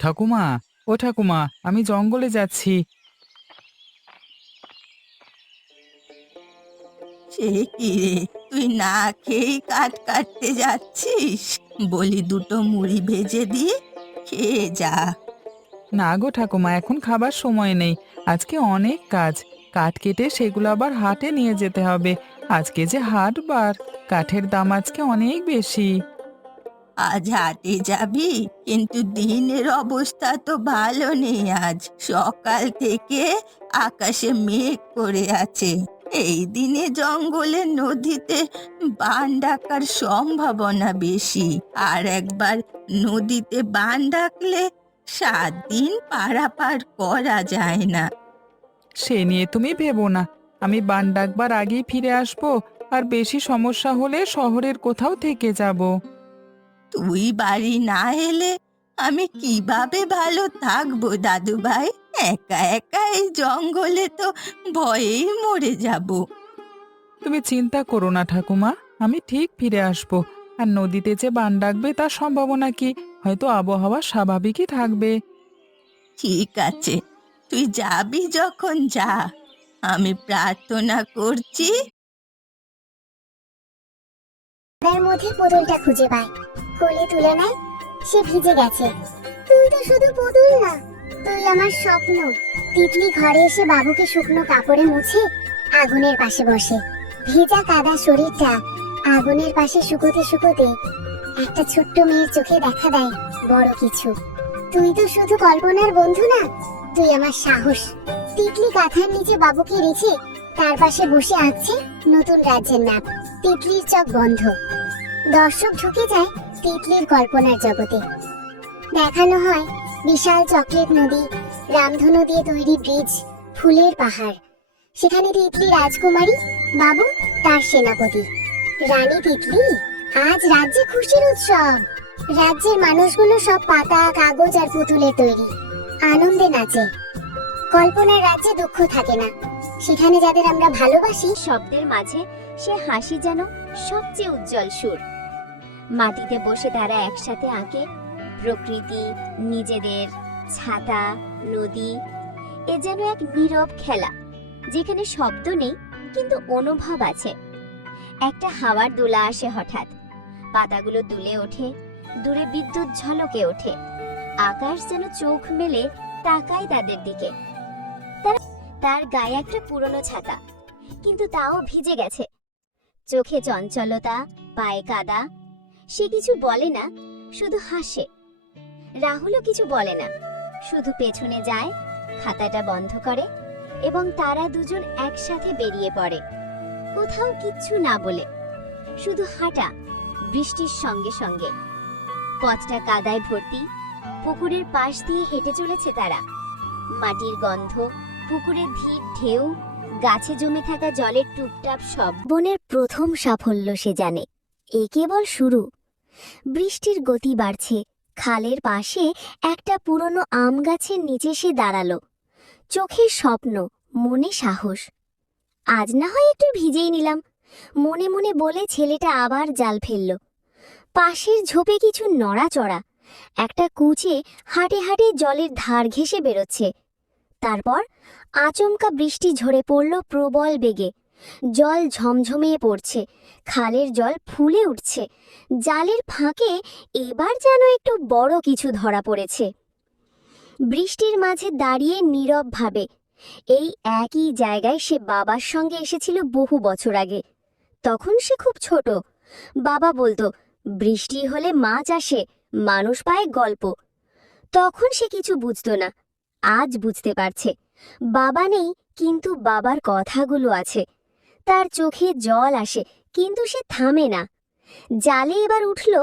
ঠাকুমা, ও ঠাকুমা, আমি জঙ্গলে যাচ্ছি। সে কি রে, তুই না খেয়েই কাঠ কাটতে যাচ্ছিস? বলি দুটো মুড়ি ভেজে দি, খেয়ে যা। না গো ঠাকুমা, এখন খাবার সময় নেই। আজকে অনেক কাজ। কাঠ কেটে সেগুলো আবার হাটে নিয়ে যেতে হবে। আজকে যে হাটবার, কাঠের দাম আজকে অনেক বেশি। আজ হাটে যাবি, কিন্তু দিনের অবস্থা তো ভালো নেই। আজ সকাল থেকে আকাশে মেঘ করে আছে। এই দিনে জঙ্গলে নদীতে বান ডাকার সম্ভাবনা বেশি। আর একবার নদীতে বান ডাকলে 7 দিন পারাপার করা যায় না। সে নিয়ে তুমি ভেবো না। আমি বান ডাকবার আগেই ফিরে আসবো। আর বেশি সমস্যা হলে শহরের কোথাও থেকে যাব। তুই বাড়ি না এলে আমি কিভাবে ভালো থাকবো দাদু ভাই? একা একা এই জঙ্গলে তো ভয়েই মরে যাব। তুমি চিন্তা করো না ঠাকুমা, আমি ঠিক ফিরে আসবো। আর নদীতে যে বান ডাকবে তার সম্ভাবনা কি? হয়তো আবহাওয়া স্বাভাবিকই থাকবে। ঠিক আছে, তুই যাবি যখন যা। আমি প্রার্থনা করছি। তার মধ্যে পুতুলটা খুঁজে পায়, কোলে তুলে নেয়। সে ভিজে গেছে। তুই তো শুধু পুতুল না, তুই আমার স্বপ্ন। তিতলি ঘরে এসে বাবুকে শুকনো কাপড়ে মুছে আগুনের পাশে বসে। ভেজা কাদা শরীরটা আগুনের পাশে শুকোতে শুকোতে একটা ছোট্ট মেয়ের চোখে দেখা দেয় বড় কিছু। তুই তো শুধু কল্পনার বন্ধু না, তুই আমার সাহস। তিতলি কাঁথার নিচে বাবুকে রেখে তার পাশে বসে আঁকছে নতুন রাজ্যের ম্যাপ। তিতলির চোখ বন্ধ। দর্শক ঢুকে যায় তিতলির কল্পনার জগতে। দেখানো হয় বিশাল চকলেট নদী, রামধনু দিয়ে তৈরি ব্রিজ, ফুলের পাহাড়। সেখানে তিতলি রাজকুমারী, বাবু তার সেনাপতি। রানী তিতলি, আজ রাজ্যে খুশির উৎসব। রাজ্যের মানুষগুলো সব পাতা, কাগজ আর পুতুলের তৈরি, আনন্দে নাচে। কল্পনার রাজ্যে দুঃখ থাকে না। সেখানে যাদের আমরা ভালোবাসি, শব্দের মাঝে সে হাসি যেন সবচেয়ে উজ্জ্বল সুর। মাটিতে বসে তারা একসাথে আঁকে প্রকৃতি, নিজেদের, ছাতা, নদী। এ যেন এক নীরব খেলা, যেখানে শব্দ নেই কিন্তু অনুভব আছে। একটা হাওয়ার দোলা আসে হঠাৎ, পাতাগুলো দুলে ওঠে, দূরে বিদ্যুৎ ঝলকে ওঠে। আকাশ যেন চোখ মেলে তাকায় তাদের দিকে। তার গায়ে একটা পুরনো ছাতা, কিন্তু তাও ভিজে গেছে। চোখে চঞ্চলতা, পায়ে কাদা। সে কিছু বলে না, শুধু হাসে। রাহুলও কিছু বলে না, শুধু পেছনে যায়, খাতাটা বন্ধ করে এবং তারা দুজন একসাথে বেরিয়ে পড়ে। কোথাও কিচ্ছু না বলে, শুধু হাঁটা বৃষ্টির সঙ্গে সঙ্গে। পথটা কাদায় ভর্তি। পুকুরের পাশ দিয়ে হেঁটে চলেছে তারা। মাটির গন্ধ, পুকুরের ধীর ঢেউ, গাছে জমে থাকা জলের টুপটাপ শব্দ। বনের প্রথম সাফল্য সে জানে, এ কেবল শুরু। বৃষ্টির গতি বাড়ছে। খালের পাশে একটা পুরনো আম গাছের নিচে সে দাঁড়ালো। চোখের স্বপ্ন, মনে সাহস। আজ না হয় একটু ভিজেই নিলাম, মনে মনে বলে ছেলেটা আবার জাল ফেলল। পাশের ঝোপে কিছু নড়াচড়া। একটা কুচে হাঁটে হাঁটে জলের ধার ঘেঁষে বেরোচ্ছে। তারপর আচমকা বৃষ্টি ঝরে পড়ল প্রবল বেগে। জল ঝমঝমিয়ে পড়ছে, খালের জল ফুলে উঠছে। জালের ফাঁকে এবার যেন একটু বড় কিছু ধরা পড়েছে। বৃষ্টির মাঝে দাঁড়িয়ে নীরব ভাবে। এই একই জায়গায় সে বাবার সঙ্গে এসেছিল বহু বছর আগে। তখন সে খুব ছোট। বাবা বলতো, বৃষ্টি হলে মাছ আসে, মানুষ পায় গল্প। তখন সে কিছু বুঝতো না। আজ বুঝতে পারছে। বাবা নেই, কিন্তু বাবার কথাগুলো আছে। তার চোখে জল আসে, কিন্তু সে থামে না। জালে এবার উঠল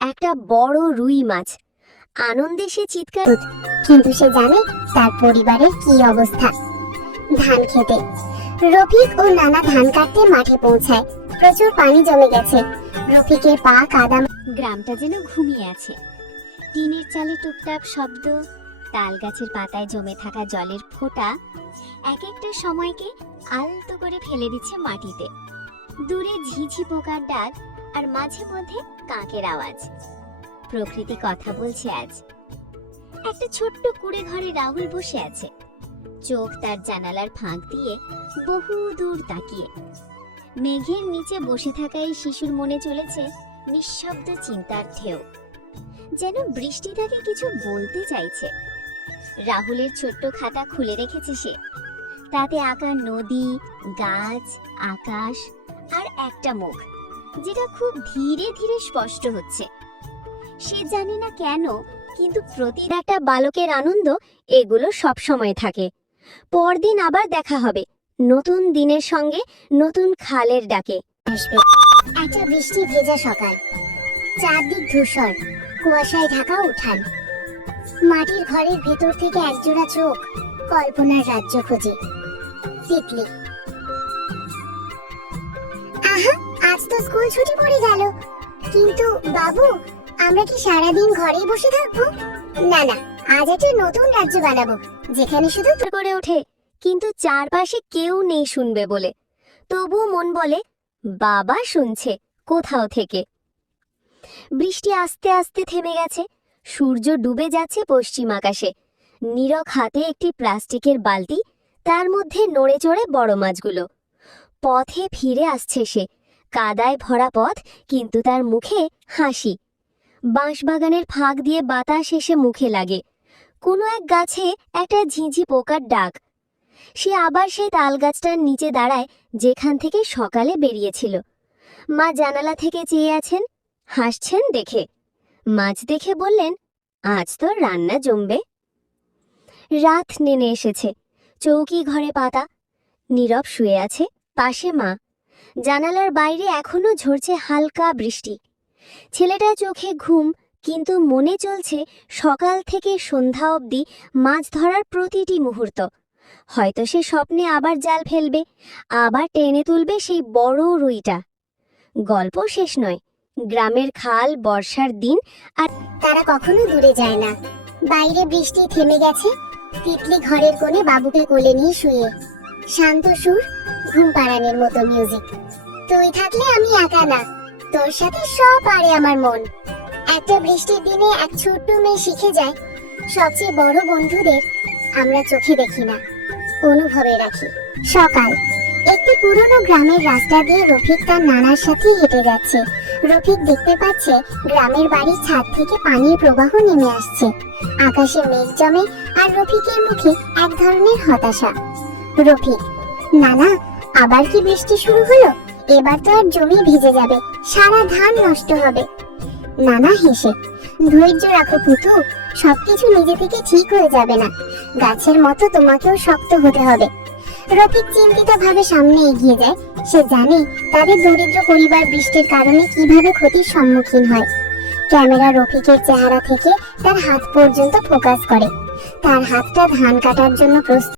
একটা বড় রুই মাছ। আনন্দে সে চিৎকার। কিন্তু সে জানে তার পরিবারের কি অবস্থা। ধান খেতে রফিক ও নানা ধান কাটতে মাঠে পৌঁছায়। প্রচুর পানি জমে গেছে। রফিকের পা কাদা। গ্রামটা যেন ঘুমিয়ে আছে। টিনের চালে টুকটাক শব্দ, তাল গাছের পাতায় জমে থাকা জলের ফোঁটা এক একটা সময়কে আলতো করে ফেলে দিচ্ছে মাটিতে। দূরে ঝিঝি পোকার ডাক, আর মাঝে মধ্যে কাকের আওয়াজ। প্রকৃতি কথা বলছে আজ। একটা ছোট্ট কুড়ে ঘরে রাহুল বসে আছে, চোখ তার জানালার ফাঁক দিয়ে বহু দূর তাকিয়ে। মেঘের নিচে বসে থাকা এই শিশুর মনে চলেছে নিঃশব্দ চিন্তার ঢেউ, যেন বৃষ্টি তাকে কিছু বলতে চাইছে। রাহুলের ছোট্ট খাতা খুলে রেখেছে সে, তাতে আঁকা নদী, গাছ, আকাশ আর একটা মুখ, যেটা খুব ধীরে ধীরে স্পষ্ট হচ্ছে। সে জানে না কেন, কিন্তু প্রতিটা একটা বালকের আনন্দ এগুলো সব সময় থাকে। পরদিন আবার দেখা হবে নতুন দিনের সঙ্গে, নতুন খালের ডাকে। আসবে একটা বৃষ্টি ভেজা সকাল, চারদিক ধূসর, কুয়াশায় ঢাকা উঠান। মাটির ঘরের ভেতর থেকে একজোড়া চোখ কল্পনার রাজ্য খোঁজে। তিতলি। আহা, আজ তো স্কুল ছুটি পড়ে গেল, কিন্তু বাবু আমরা কি সারাদিন ঘরেই বসে থাকবো? না না, আজ একটা নতুন রাজ্য বানাবো, যেখানে শুধু করে ওঠে, কিন্তু চারপাশে কেউ নেই শুনবে বলে। তবুও মন বলে বাবা শুনছে কোথাও থেকে। বৃষ্টি আস্তে আস্তে থেমে গেছে, সূর্য ডুবে যাচ্ছে পশ্চিম আকাশে। নীরব হাতে একটি প্লাস্টিকের বালতি, তার মধ্যে নড়ে চড়ে বড় মাছগুলো। পথে ফিরে আসছে সে, কাদায় ভরা পথ, কিন্তু তার মুখে হাসি। বাঁশবাগানের ফাঁক দিয়ে বাতাস এসে মুখে লাগে। কোনো এক গাছে একটা ঝিঁঝি পোকার ডাক। সে আবার সেই তাল গাছটার নিচে দাঁড়ায়, যেখান থেকে সকালে বেরিয়েছিল। মা জানালা থেকে চেয়ে আছেন, হাসছেন দেখে। মাছ দেখে বললেন, আজ তো রান্না জমবে। রাত নেমে এসেছে, চৌকি ঘরে পাতা, নীরব শুয়ে আছে, পাশে মা। জানালার বাইরে এখনো ঝরছে হালকা বৃষ্টি। ছেলেটার চোখে ঘুম, কিন্তু মনে চলছে সকাল থেকে সন্ধ্যা অবধি মাছ ধরার প্রতিটি মুহূর্ত। হয়তো সে স্বপ্নে আবার জাল ফেলবে, আবার টেনে তুলবে সেই বড় রুইটা। গল্প শেষ নয়। গ্রামের খাল, বর্ষার দিন, আর তারা কখনো দূরে যায় না। বাইরে বৃষ্টি থেমে গেছে, তিতলি ঘরের কোণে বাবুকে কোলে নিয়ে শুয়ে। শান্ত সুর, ঘুম পাড়ানোর মতো মিউজিক। তুই থাকলে আমি একা না, তোর সাথে সব পারে আমার মন। একটা বৃষ্টির দিনে এক ছোট্ট মেয়ে শিখে যায়, সবচেয়ে বড় বন্ধুদের আমরা চোখে দেখি না, অনুভবে রাখি। সকাল, একটি পুরনো গ্রামের রাস্তা দিয়ে রফিক তার নানার সাথে হেঁটে যাচ্ছে। রফিক দেখতে পাচ্ছে গ্রামের বাড়ির ছাদ থেকে পানির প্রবাহ নেমে আসছে। আকাশে মেঘ জমে, আর রফিকের মুখে এক ধরনের হতাশা। রফিক, নানা আবার কি বৃষ্টি শুরু হলো? এবার তো আর জমি ভিজে যাবে, সারা ধান নষ্ট হবে। নানা হেসে, ধৈর্য রাখো পুতু, সবকিছু নিজে থেকে ঠিক হয়ে যাবে না, গাছের মতো তোমাকেও শক্ত হতে হবে। রফিক চিন্তিত ভাবে সামনে এগিয়ে যায়। সে জানে তাদের দরিদ্র পরিবার বৃষ্টির কারণে কিভাবে ক্ষতির সম্মুখীন হয়। ক্যামেরা রফিকের চেহারা থেকে তার হাত পর্যন্ত ফোকাস করে। তার হাতটা ধান কাটার জন্য প্রস্তুত।